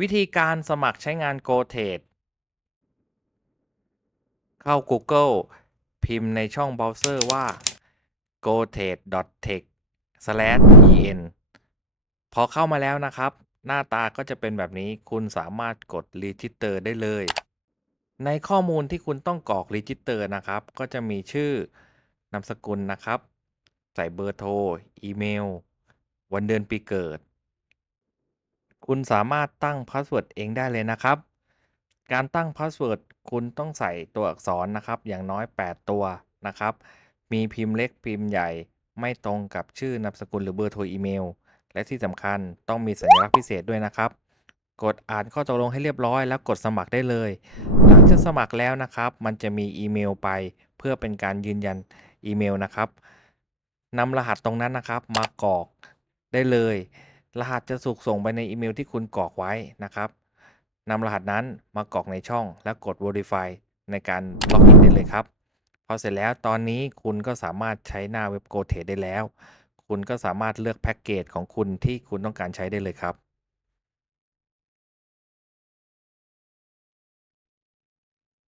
วิธีการสมัครใช้งาน GoTrade เข้า Google พิมพ์ในช่องเบราว์เซอร์ว่า gotrade.tech/en พอเข้ามาแล้วนะครับ หน้าตาก็จะเป็นแบบนี้คุณสามารถกด Register ได้เลย ในข้อมูลที่คุณต้องกรอก Register นะครับ ก็จะมีชื่อนามสกุลนะครับ ใส่เบอร์โทร อีเมล วันเดือนปีเกิด คุณสามารถตั้งพาสเวิร์ดเองได้เลยนะครับ การตั้งพาสเวิร์ดคุณต้องใส่ตัวอักษรนะครับ อย่างน้อย 8 ตัวนะครับ มีพิมพ์เล็กพิมพ์ใหญ่ไม่ตรงกับชื่อนามสกุลหรือเบอร์โทรอีเมล และที่สำคัญต้องมีสัญลักษณ์พิเศษด้วยนะครับ กดอ่านข้อตกลงให้เรียบร้อยแล้วกดสมัครได้เลย หลังจากสมัครแล้วนะครับ มันจะมีอีเมลไป เพื่อเป็นการยืนยันอีเมลนะครับนำรหัสตรงนั้นนะครับ มากรอกได้เลย รหัสจะถูกส่งไปในอีเมลที่คุณกรอกไว้นะครับนำรหัสนั้นมากรอกในช่องและกด verify ในการล็อกอินได้เลยครับ พอเสร็จแล้วตอนนี้คุณก็สามารถใช้หน้าเว็บโกเทได้แล้ว คุณก็สามารถเลือกแพ็กเกจของคุณที่คุณต้องการใช้ได้เลยครับ